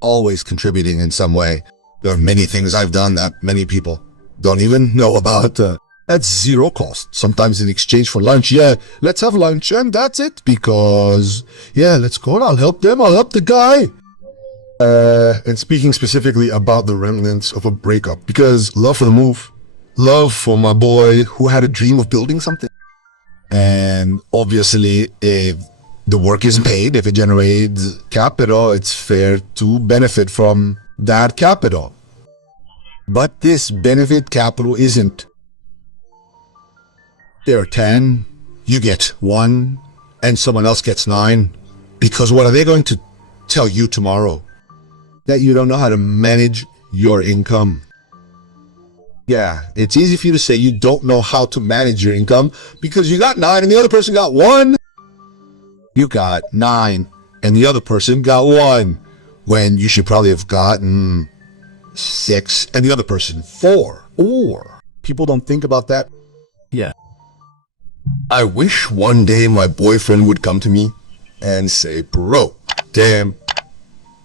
always contributing in some way. There are many things I've done that many people don't even know about. At zero cost, sometimes in exchange for lunch. Yeah, let's have lunch and that's it, because yeah, let's go and I'll help them, I'll help the guy. And speaking specifically about the remnants of a breakup, because love for the move, love for my boy who had a dream of building something. And obviously, if the work isn't paid, if it generates capital, it's fair to benefit from that capital. But this benefit capital isn't. There are 10, you get 1, and someone else gets 9. Because what are they going to tell you tomorrow? That you don't know how to manage your income. Yeah, it's easy for you to say you don't know how to manage your income because you got 9 and the other person got 1. You got 9 and the other person got 1, when you should probably have gotten 6 and the other person 4. Or people don't think about that. Yeah. I wish one day my boyfriend would come to me and say, bro, damn,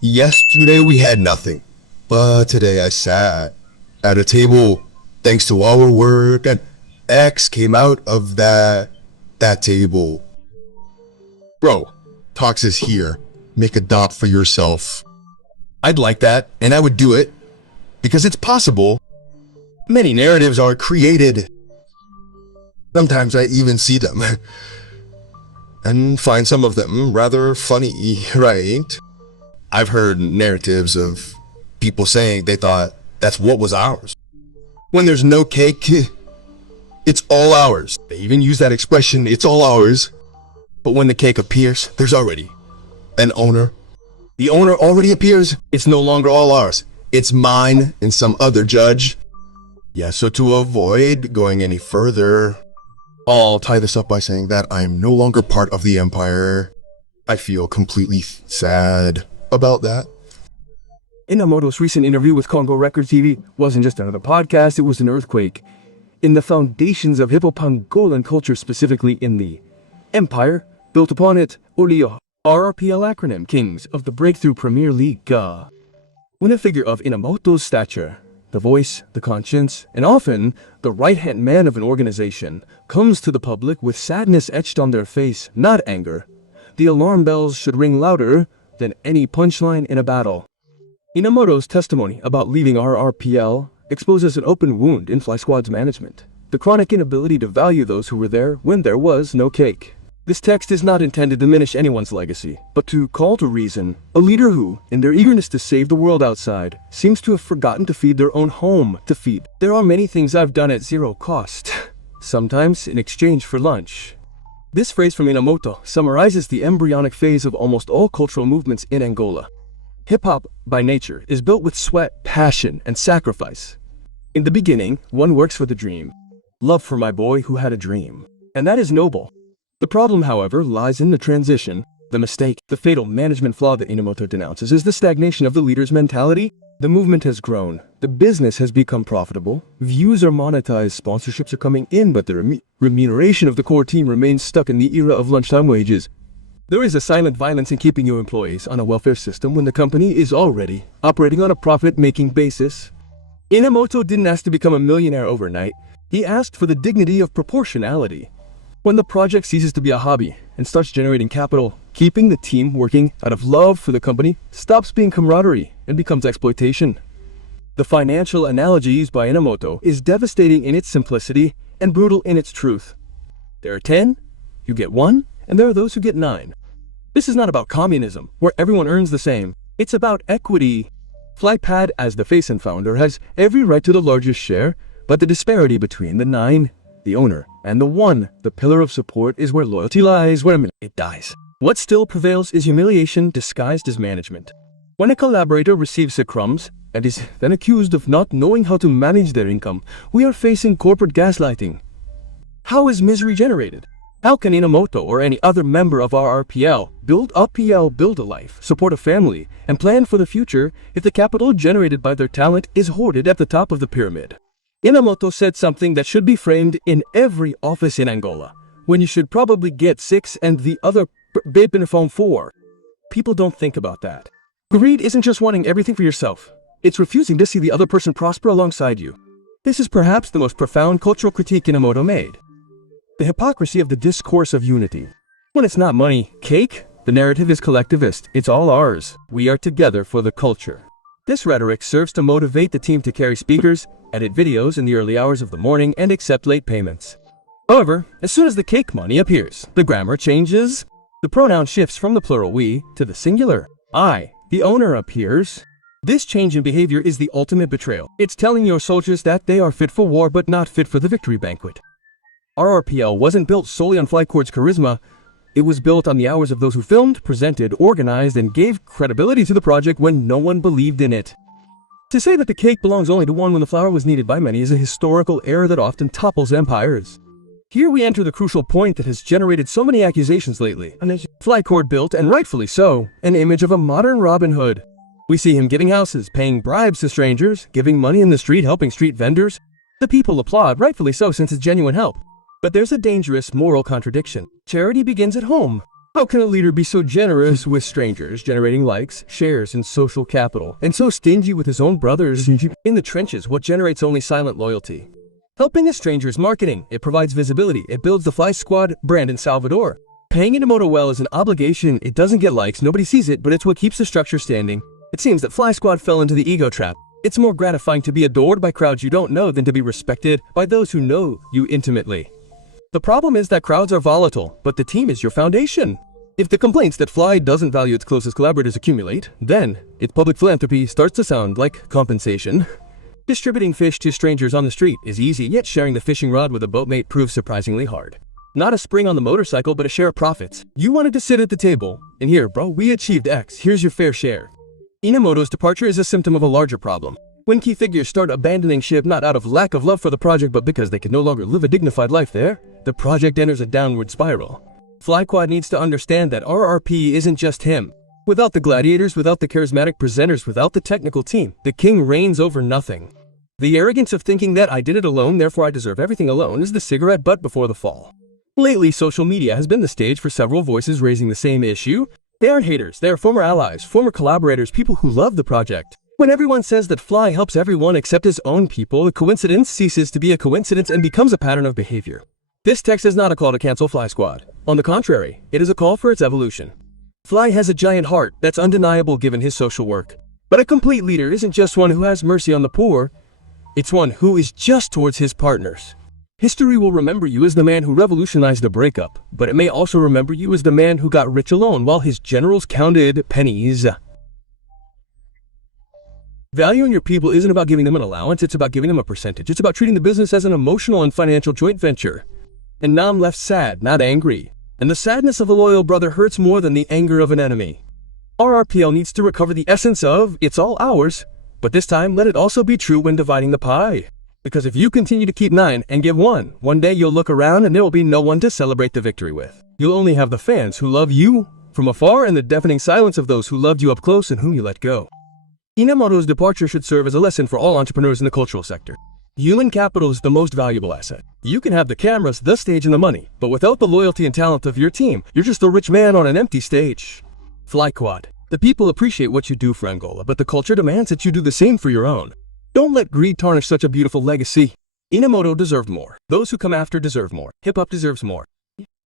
yesterday we had nothing, but today I sat at a table thanks to our work and X came out of that table. Bro, Tox is here. Make a dot for yourself. I'd like that, and I would do it, because it's possible. Many narratives are created. Sometimes I even see them, and find some of them rather funny, right? I've heard narratives of people saying they thought that's what was ours. When there's no cake, it's all ours. They even use that expression, it's all ours. But when the cake appears, there's already an owner. The owner already appears, it's no longer all ours. It's mine and some other judge. Yeah, so to avoid going any further, I'll tie this up by saying that I'm no longer part of the empire. I feel completely sad about that. Inamoto's recent interview with Congo Record TV wasn't just another podcast, it was an earthquake in the foundations of Hippo-Pangolan culture, specifically in the empire built upon it, or the RRPL acronym, Kings of the Breakthrough Premier League. When a figure of Inamoto's stature, the voice, the conscience, and often the right-hand man of an organization, comes to the public with sadness etched on their face, not anger, the alarm bells should ring louder than any punchline in a battle. Inamoto's testimony about leaving RRPL exposes an open wound in Fly Squad's management, the chronic inability to value those who were there when there was no cake. This text is not intended to diminish anyone's legacy, but to call to reason a leader who, in their eagerness to save the world outside, seems to have forgotten to feed their own home to feed. There are many things I've done at zero cost, sometimes in exchange for lunch. This phrase from Inamoto summarizes the embryonic phase of almost all cultural movements in Angola. Hip-hop, by nature, is built with sweat, passion, and sacrifice. In the beginning, one works for the dream. Love for my boy who had a dream. And that is noble. The problem, however, lies in the transition. The mistake, the fatal management flaw that Inamoto denounces is the stagnation of the leader's mentality. The movement has grown. The business has become profitable. Views are monetized. Sponsorships are coming in, but the remuneration of the core team remains stuck in the era of lunchtime wages. There is a silent violence in keeping your employees on a welfare system when the company is already operating on a profit-making basis. Inamoto didn't ask to become a millionaire overnight. He asked for the dignity of proportionality. When the project ceases to be a hobby and starts generating capital, keeping the team working out of love for the company stops being camaraderie and becomes exploitation. The financial analogy used by Inamoto is devastating in its simplicity and brutal in its truth. There are 10, you get 1, and there are those who get 9. This is not about communism, where everyone earns the same. It's about equity. Flypad, as the face and founder, has every right to the largest share, but the disparity between the 9, the owner, and the 1, the pillar of support, is where loyalty lies, where it dies. What still prevails is humiliation disguised as management. When a collaborator receives the crumbs and is then accused of not knowing how to manage their income, we are facing corporate gaslighting. How is misery generated? How can Inamoto or any other member of RRPL build a life, support a family, and plan for the future if the capital generated by their talent is hoarded at the top of the pyramid? Inamoto said something that should be framed in every office in Angola, when you should probably get 6 and the other phone 4. People don't think about that. Greed isn't just wanting everything for yourself. It's refusing to see the other person prosper alongside you. This is perhaps the most profound cultural critique Inamoto made. The hypocrisy of the discourse of unity. When it's not money, cake, the narrative is collectivist. It's all ours. We are together for the culture. This rhetoric serves to motivate the team to carry speakers, edit videos in the early hours of the morning, and accept late payments. However, as soon as the cake money appears, the grammar changes. The pronoun shifts from the plural we to the singular I. The owner appears. This change in behavior is the ultimate betrayal. It's telling your soldiers that they are fit for war but not fit for the victory banquet. RRPL wasn't built solely on Flycord's charisma. It was built on the hours of those who filmed, presented, organized, and gave credibility to the project when no one believed in it. To say that the cake belongs only to one when the flour was needed by many is a historical error that often topples empires. Here we enter the crucial point that has generated so many accusations lately. Flycord built, and rightfully so, an image of a modern Robin Hood. We see him giving houses, paying bribes to strangers, giving money in the street, helping street vendors. The people applaud, rightfully so, since it's genuine help. But there's a dangerous moral contradiction. Charity begins at home. How can a leader be so generous with strangers, generating likes, shares, and social capital, and so stingy with his own brothers? In the trenches, what generates only silent loyalty? Helping a stranger is marketing. It provides visibility. It builds the Fly Squad brand in Salvador. Paying Inamoto well is an obligation. It doesn't get likes, nobody sees it, but it's what keeps the structure standing. It seems that Fly Squad fell into the ego trap. It's more gratifying to be adored by crowds you don't know than to be respected by those who know you intimately. The problem is that crowds are volatile, but the team is your foundation. If the complaints that Fly doesn't value its closest collaborators accumulate, then its public philanthropy starts to sound like compensation. Distributing fish to strangers on the street is easy, yet sharing the fishing rod with a boatmate proves surprisingly hard. Not a spring on the motorcycle, but a share of profits. You wanted to sit at the table, and here, bro, we achieved X, here's your fair share. Inamoto's departure is a symptom of a larger problem. When key figures start abandoning ship not out of lack of love for the project, but because they can no longer live a dignified life there, the project enters a downward spiral. Flyquad needs to understand that RRP isn't just him. Without the gladiators, without the charismatic presenters, without the technical team, the king reigns over nothing. The arrogance of thinking that I did it alone, therefore I deserve everything alone, is the cigarette butt before the fall. Lately, social media has been the stage for several voices raising the same issue. They aren't haters, they are former allies, former collaborators, people who love the project. When everyone says that Fly helps everyone except his own people, the coincidence ceases to be a coincidence and becomes a pattern of behavior. This text is not a call to cancel Fly Squad. On the contrary, it is a call for its evolution. Fly has a giant heart that's undeniable given his social work. But a complete leader isn't just one who has mercy on the poor, it's one who is just towards his partners. History will remember you as the man who revolutionized a breakup, but it may also remember you as the man who got rich alone while his generals counted pennies. Valuing your people isn't about giving them an allowance, it's about giving them a percentage. It's about treating the business as an emotional and financial joint venture. And now I'm left sad, not angry. And the sadness of a loyal brother hurts more than the anger of an enemy. RRPL needs to recover the essence of, it's all ours, but this time let it also be true when dividing the pie. Because if you continue to keep 9 and give 1, one day you'll look around and there will be no one to celebrate the victory with. You'll only have the fans who love you from afar and the deafening silence of those who loved you up close and whom you let go. Inamoto's departure should serve as a lesson for all entrepreneurs in the cultural sector. Human capital is the most valuable asset. You can have the cameras, the stage, and the money, but without the loyalty and talent of your team, you're just a rich man on an empty stage. Flyquad. The people appreciate what you do for Angola, but the culture demands that you do the same for your own. Don't let greed tarnish such a beautiful legacy. Inamoto deserved more. Those who come after deserve more. Hip-hop deserves more.